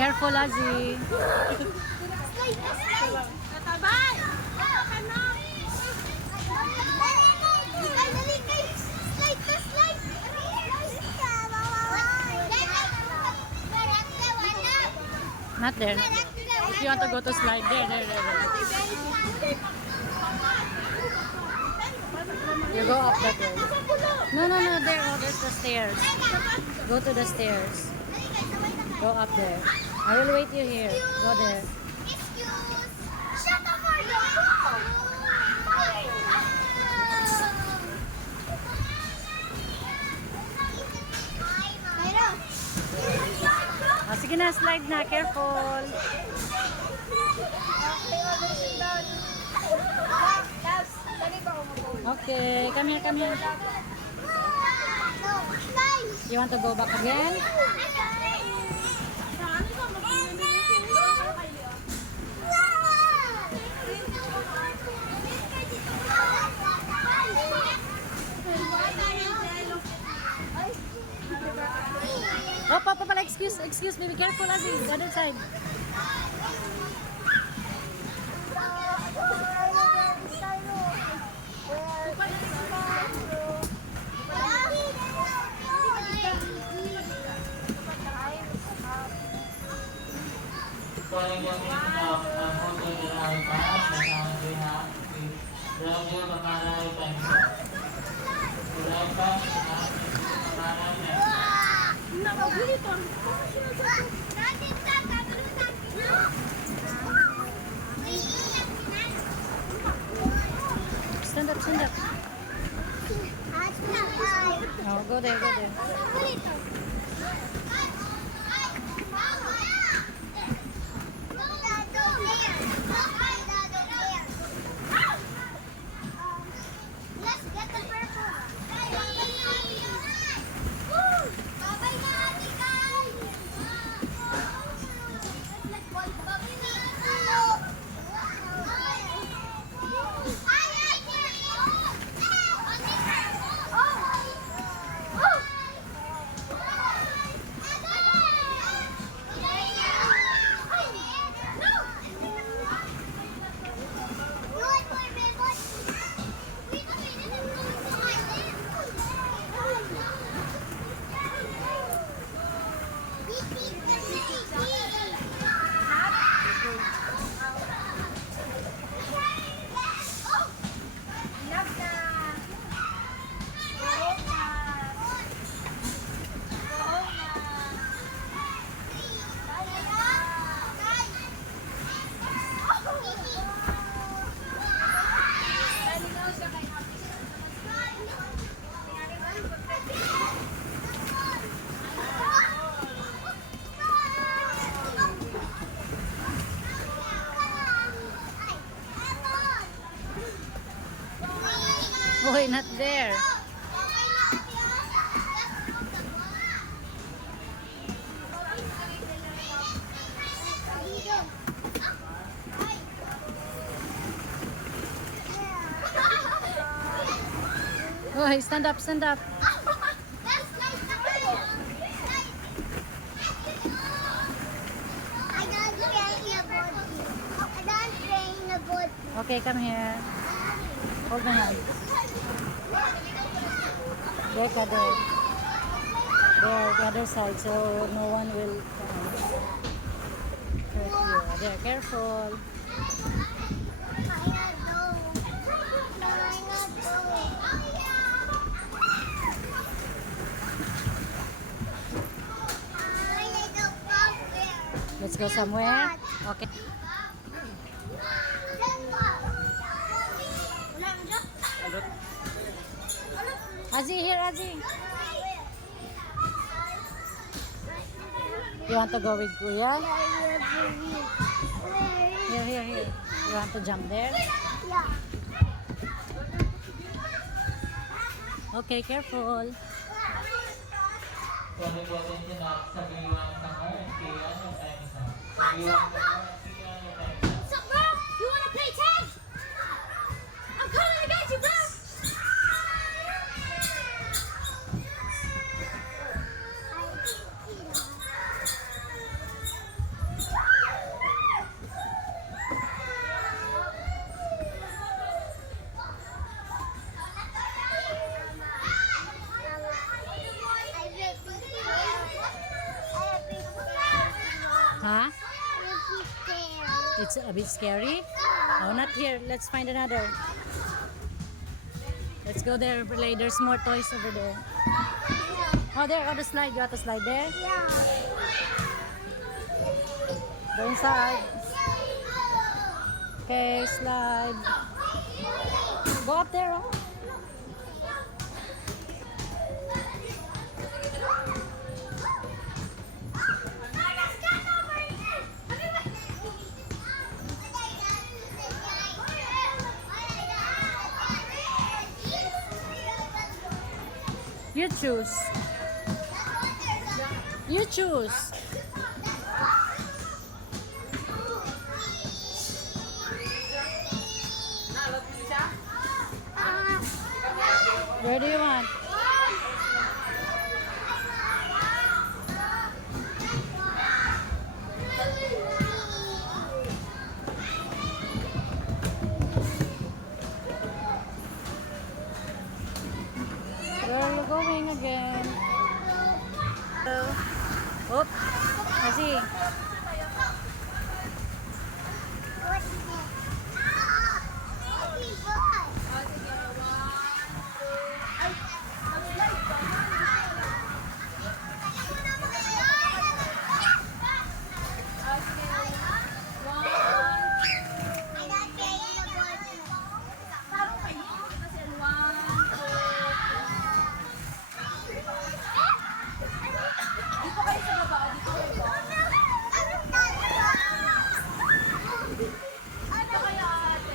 Careful, Azzy. Natabay! Not there. If you want to go to slide, there. You go up that way. No, there. Oh, there's the stairs. Go to the stairs. Go up there. I will wait you here. Go there. Shut up for Oh, sige na, slide na. Careful. Okay, come here. You want to go back again? Oh, Papa, excuse me. Be careful, Azzy. The other side. Stand up. Oh, go there. Let's get the purple. Babay na, Ate Kai. Boy, not there. Boy, stand up. Okay, come here. Hold my hand. There, there. There, the other side, so no one will hurt you. There, careful. Let's go somewhere. Okay. Azzy, here, Azzy. You want to go with Kuya? Here. You want to jump there? Yeah. Okay, careful. Sup, bro? You wanna play tag? I'm coming to get you, bro. Huh? It's a bit scary. Oh, not here. Let's find another. Let's go there. Relay. There's more toys over there. Oh, there. Oh, the slide. You have to slide there. Go inside. Okay, slide. Go up there. Oh. You choose. You choose. Where do you want? We're going again. Oop. Kasi.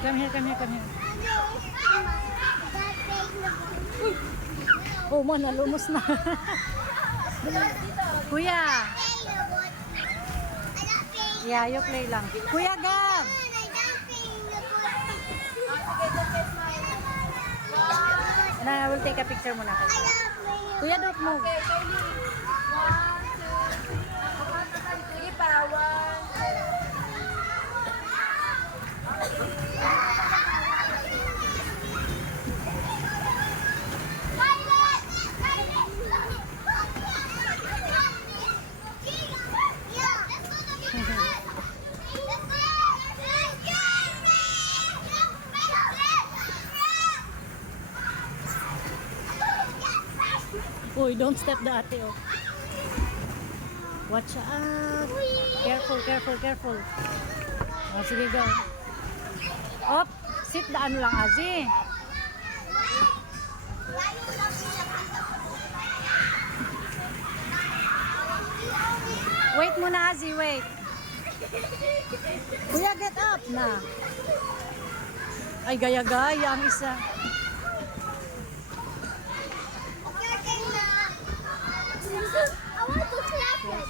Come here, come here, come here. Oh, man, nalumos na. Kuya. Yeah, you play lang. Kuya Gab. And I will take a picture muna. Kuya, don't move. Okay, Kylie. 1, 2. Sige pa, 1, 2. Uy, don't step the ate, oh. Watch out. Careful, careful, careful. Oh, sige, go. Op, sit daan lang, Azi. Wait muna, Azi, wait. Kuya, get up na. Ay, gaya-gaya ang isa. I want to clap it.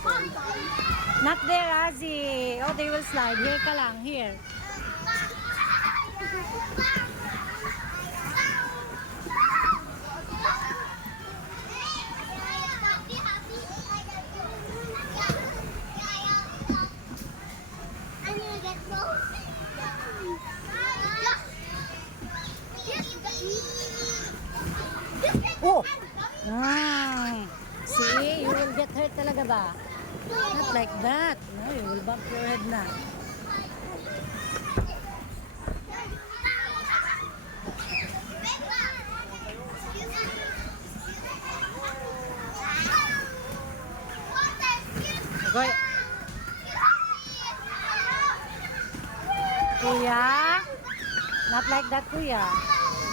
Not there, Azi. Oh, they will slide. Here ka lang, here. I'm gonna get close. Oh! See, you will get hurt talaga ba? Not like that. No, you will bump your head na. Okay. Kuya? Not like that, Kuya.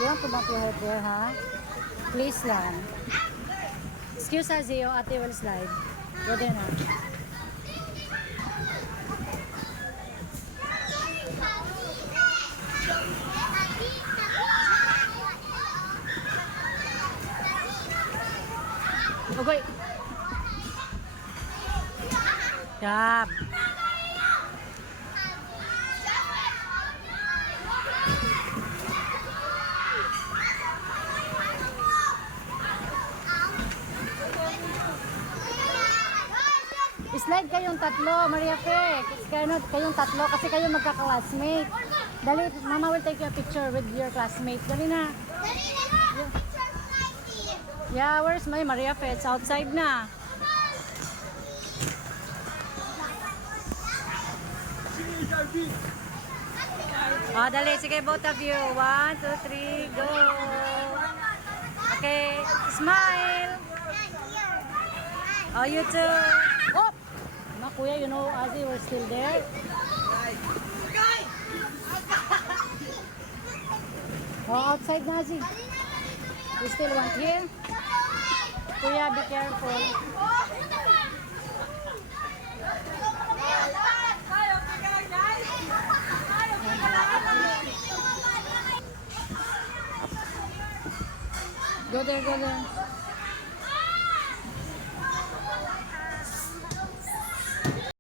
You want to bump your head there, ha? Please lang. Excuse us, Zio. Ate will slide. Go there na. Okay. Gab. Slide kayong tatlo, Maria Fe. Kayong tatlo kasi kayo magka-classmate. Dali, Mama will take you a picture with your classmate. Dali na. Yeah, where's my Maria Fe? It's outside na. Oh, dali. Sige, both of you. 1, 2, 3, go. Okay. Smile. Oh, you too. Oh! Ma, kuya, you know, Ozzy, we're still there. Oh, outside na, Ozzy. You still want here? Kuya, be careful. Go there, go there.